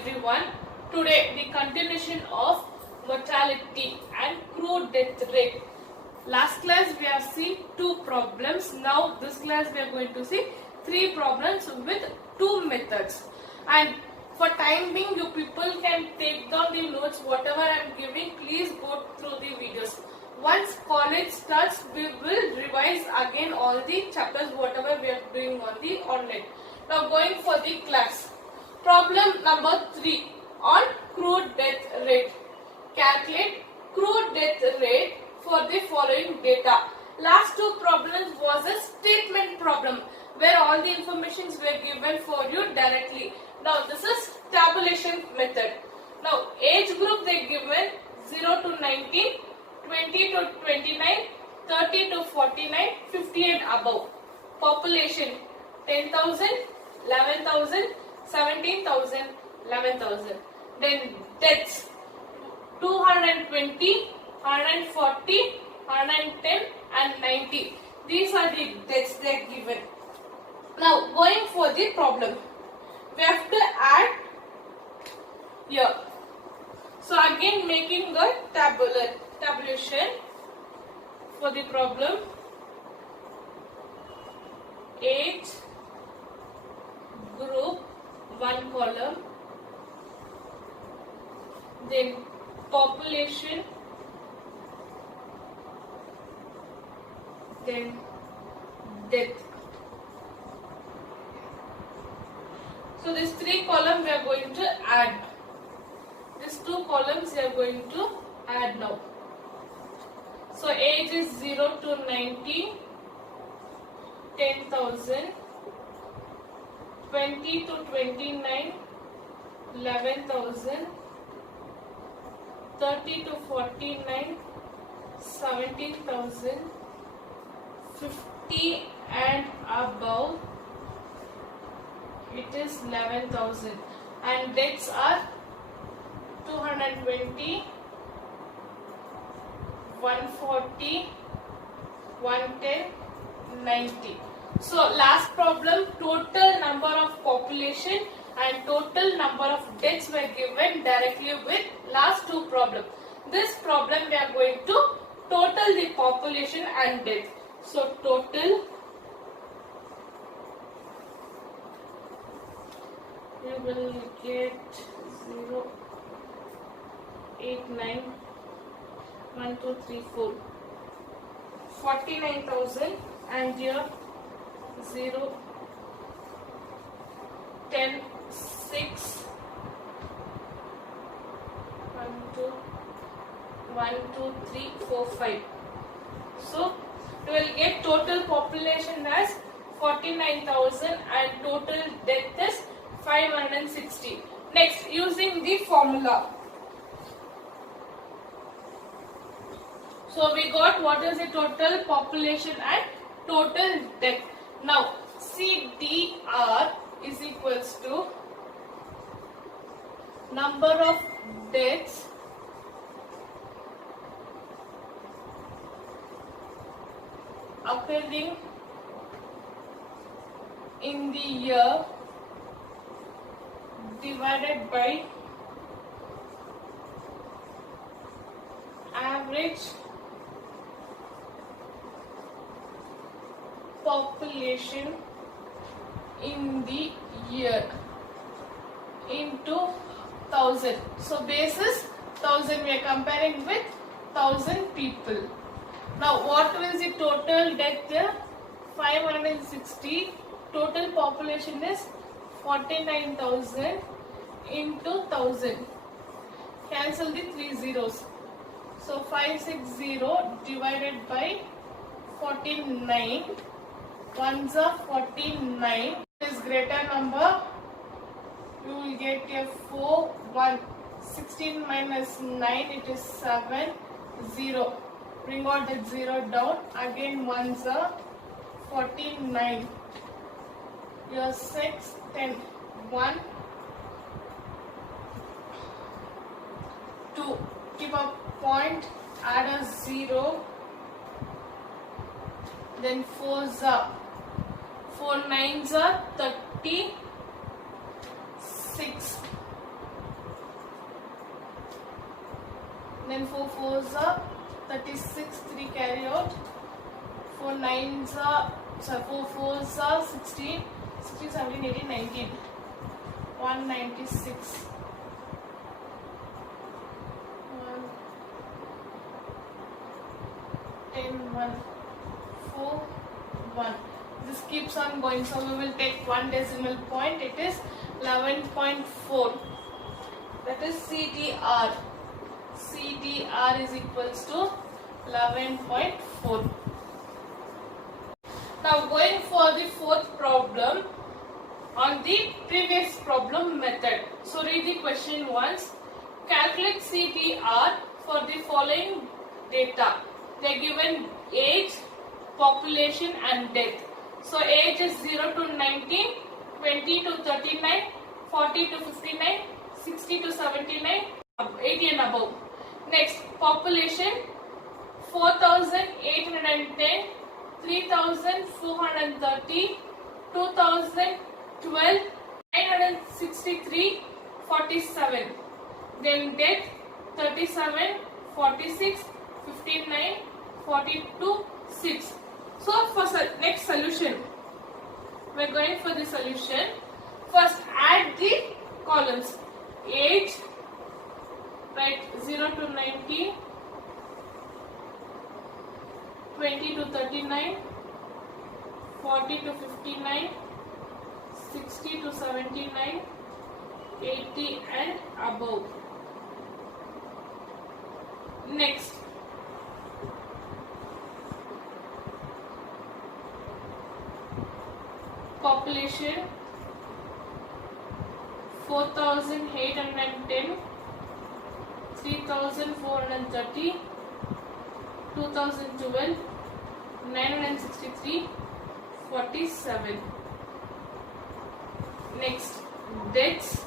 everyone. Today the continuation of mortality and crude death rate. Last class we have seen 2 problems. Now this class we are going to see 3 problems with 2 methods. And for time being, you people can take down the notes whatever I am giving. Please go through the videos. Once college starts, we will revise again all the chapters whatever we are doing on the online. Now going for the class. Problem number 3 on crude death rate. Calculate crude death rate for the following data. Last 2 problems was a statement problem where all the informations were given for you directly. Now this is tabulation method. Now age group they given 0 to 19, 20 to 29, 30 to 49, 50 and above. Population 10,000, 11,000, 17,000, 11,000. Then deaths 220, 140, 110 and 90. These are the deaths they are given. Now going for the problem. We have to add here. So again making a tabulation for the problem. Age group 1 column, then population, then death. So these 3 columns we are going to add. These 2 columns we are going to add now. So age is 0 to 90, 10,000, 20 to 29, 11,000, 30 to 49, 17,000, 50 and above, it is 11,000, and deaths are 220, 140, 110, 90. So last problem, total number of population and total number of deaths were given directly with last 2 problems. This problem we are going to total the population and death. So total we will get 0, 8, 9, 1, 2, 3, 4, 49,000 and here 0, 10, 6, 1, 2, 3, 4, 5. So we will get total population as 49,000 and total death is 560. Next, using the formula. So we got what is the total population and total death. Now CDR is equals to number of deaths occurring in the year divided by average population in the year into 1000. So basis 1000, we are comparing with 1000 people. Now what is the total death there? 560. Total population is 49,000 into 1000. Cancel the 3 zeros. So 560 divided by 49. Ones are 49. Is greater number. You will get a 4, 1. 16 minus 9, it is 7, 0. Bring out that 0 down. Again ones are 49. Your 6, 10, 1, 2. Keep a point, add a 0. Then 4s are 4 9s are 36. then 4 4s are 36, 3 carry out, 4 9s are, sorry, 4 4s are 16, 16, 17, 18, 19, 196, 1, 10, 1, 4, 1. This keeps on going, so we will take one decimal point, it is 11.4, that is CDR. CDR is equals to 11.4. Now going for the fourth problem on the previous problem method. So read the question once. Calculate CDR for the following data. They are given age, population and death. So age is 0 to 19, 20 to 39, 40 to 59, 60 to 79, 80 and above. Next, population 4,810, 3,430, 2012, 963, 47. Then death 37, 46, 59, 42, 6. So for next solution, we are going for the solution. First add the columns. Age, right, 0 to 90, 20 to 39, 40 to 59, 60 to 79, 80 and above. Next, population 4,810, 3,430, 2012, 963, 47. Next, deaths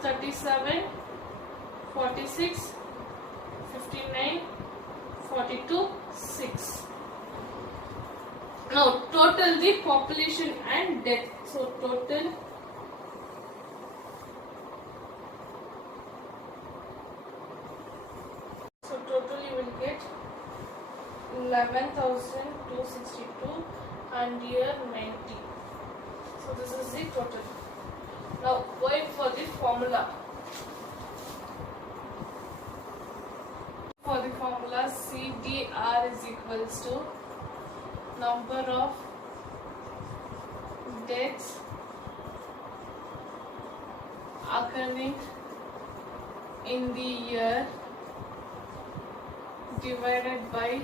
37, 46, 59, 42, 6. Now total the population and death. So total you will get 11,262 and here 90. So this is the total. Now going for the formula. For the formula, CDR is equals to number of deaths occurring in the year divided by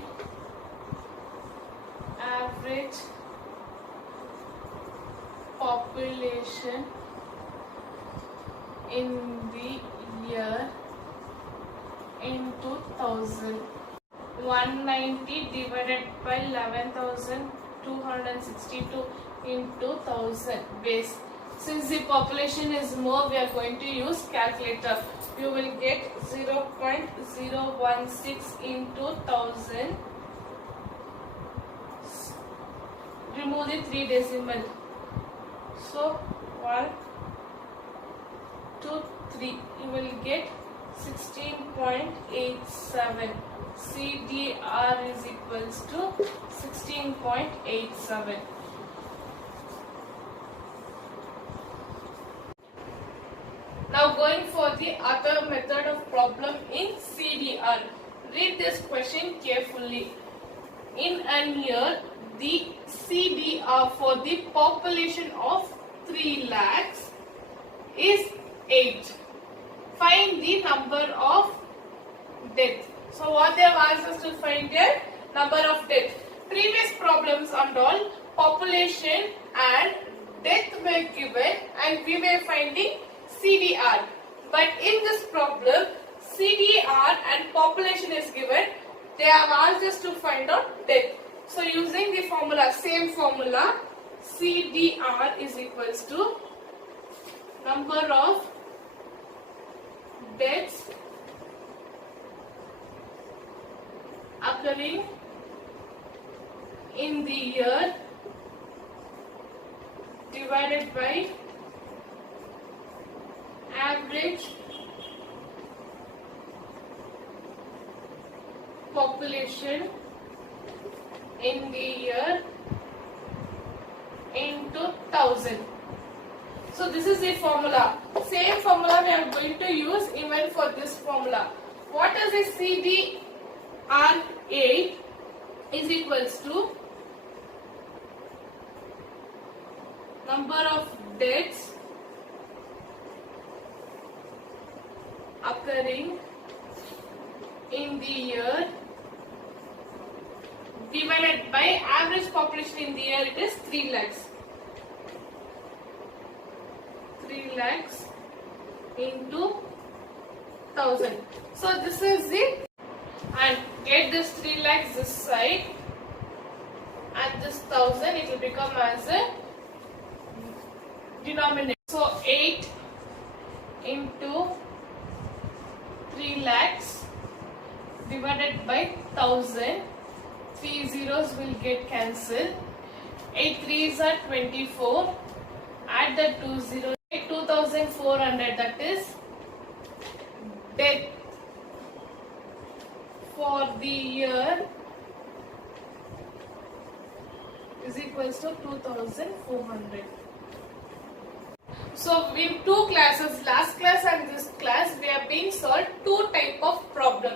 average population in the year in 2000. 190 divided by 11,262 into 1000 base. Since the population is more, we are going to use calculator. You will get 0.016 into 1000. Remove the 3 decimal. So 1, 2, 3. You will get 16.87. CDR is equals to 16.87. Now going for the other method of problem in CDR. Read this question carefully. In and here, the CDR for the population of 3 lakhs is 8. Find the number of death. So what they have asked us to find here? Number of death. Previous problems and all, population and death were given and we were finding CDR. But in this problem, CDR and population is given. They have asked us to find out death. So using the formula, same formula, CDR is equals to number of deaths occurring in the year divided by average population in the year into 1000. So this is the formula. Same formula we are going to use even for this formula. What is a CDR8 is equals to number of deaths occurring in the year divided by average population in the year, it is 3 lakhs. 3 lakhs into 1000. So this is it, and get this 3 lakhs this side and this 1000, it will become as a denominator. So 8 into 3 lakhs divided by 1000. 3 zeros will get cancelled. 8 3s are 24. Add the 2 zeros. 2400, that is death for the year is equals to 2400. So in 2 classes, last class and this class, we are being solved 2 type of problem.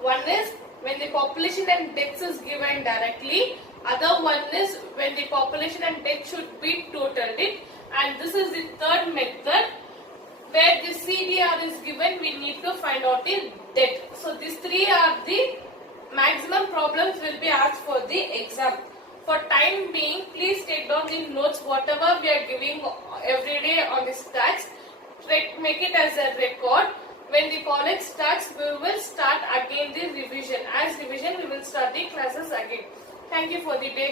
One is when the population and deaths is given directly. Other one is when the population and death should be totaled it. And this is the third method where the CDR is given, we need to find out the death. So these 3 are the maximum problems will be asked for the exam. For time being, please take down the notes whatever we are giving every day on this text. Make it as a record. When the college starts, we will start again the revision. As revision, we will start the classes again. Thank you for the day.